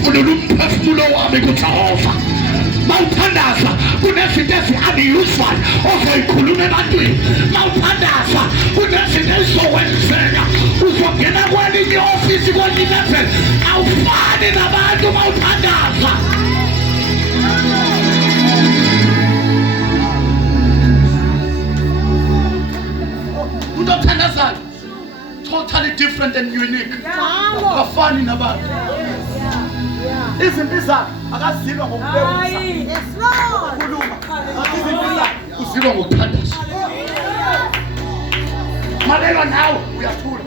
ngivulele umphefumulo wami kuJehova. Mawuthandaza kunezinto ezi-unusual ozoyikhuluma ebantwini. Mawuthandaza kunezinto ezizokwenzeka. Uzongena kwelinye ofisi kwelinye level. Awufani nabantu mawuthandaza. Utothandazayo totally different and unique. Abafani nabantu. Izinto zakhe akazilwa ngokubewusa. Ukhuluma. Izinto zakhe uzilwa ngokuthandaza. Malelwa nawe uyathula.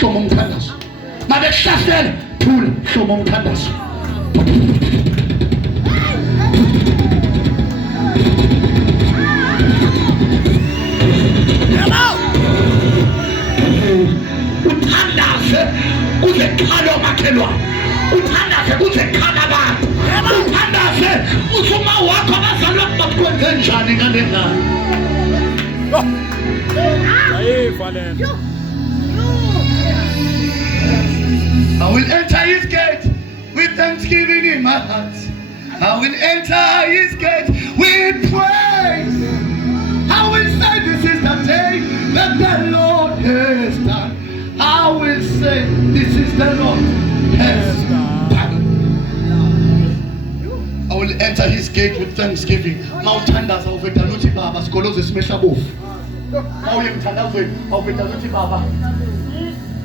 Shoma umthandazo. Mabekuhlasela thula shoma umthandazo. Uthandaze kuze khalo makhelwa. Uthandaze kuze khala abantu. Uthandaze usuma wakho abazalwa bakwenze njani ngale ngane. I will enter his gate with thanksgiving in my heart. I will enter his gate with praise. I will say this is the day that the Lord has done. I will say this is the Lord has done. I will enter his gate with thanksgiving. Mawuthandaza uveda nothi baba sigoloze simehla bofu. Mawuye mthandazweni awuveda nothi baba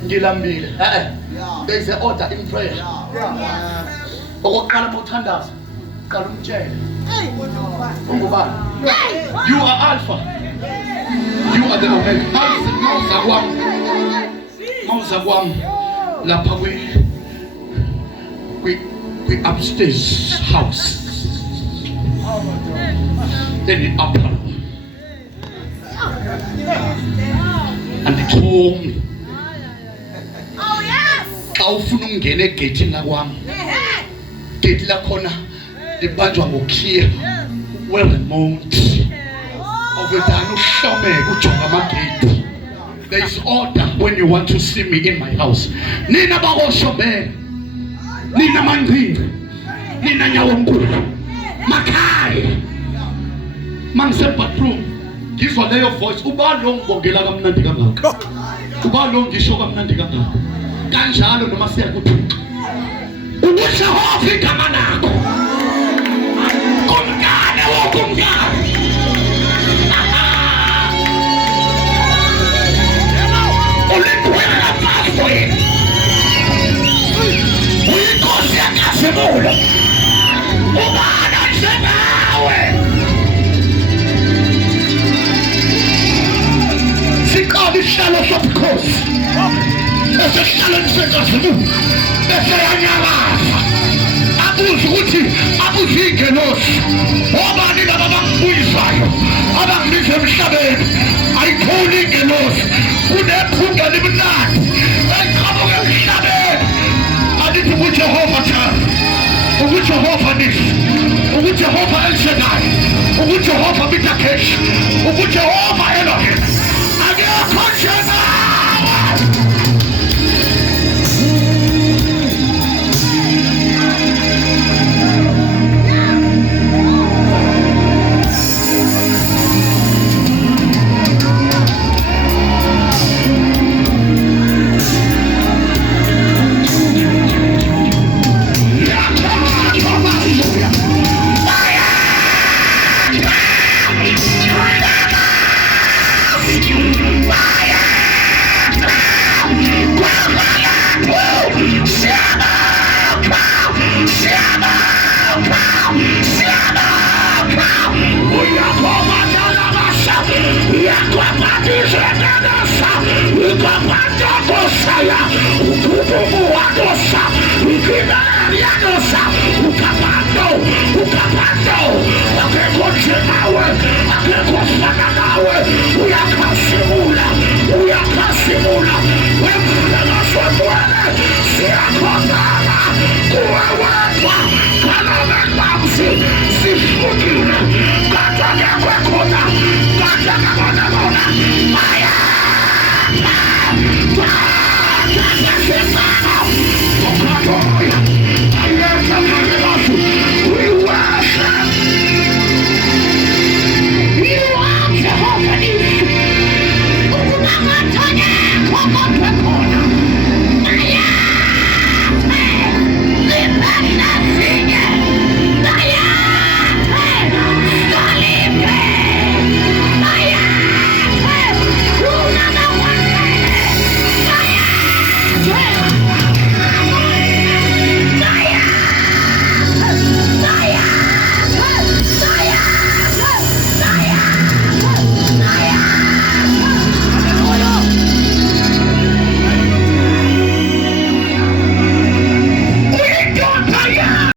ngilambile. There is an order in prayer. Okokuqala mawuthandaza qala umtshele. Ungubani? You are Alpha. You are the Omega. Mawuza kwami lapha kwi upstairs house. Then the upper. And they told me. Oh yes. Xa ufuna ungena egate lakwami. Gate lakhona libanjwa ngokhiya. Well remote. Ovudana uhlomeke ujonga amagate. There is order when you want to see me in my house. Nina bakoshobela. Nina mangqini. Nina nyawonkulu. Makhaye. Mangise bathroom. Ngizwa leyo voice. Uba lo ngibongela kamnandi kangaka. Uba lo ngisho kamnandi kangaka. Kanjalo noma siyakuthi. UJehova igama lakho. Kumngane wokumngane. Ulikwela pastor. Uyinkosi yakaSibulo. Ubani njengawe. Siqala isihlalo sobukhosi. Esihlalweni sekaSibulo. Bese yanyakaza. Abuza ukuthi abuze ingelosi. Obani laba abangibuyisayo. Abangibiza emhlabeni. Ayitholi ingelosi. Kunephunga limnandi. Eqhamuka emhlabeni. Alithi uJehova thana. UJehova nisi. UJehova El-Shaddai. UJehova Mikakesh. UJehova Elohim. Akekho njengawe. Uyakasimula wemvula naswetwele siyakhonana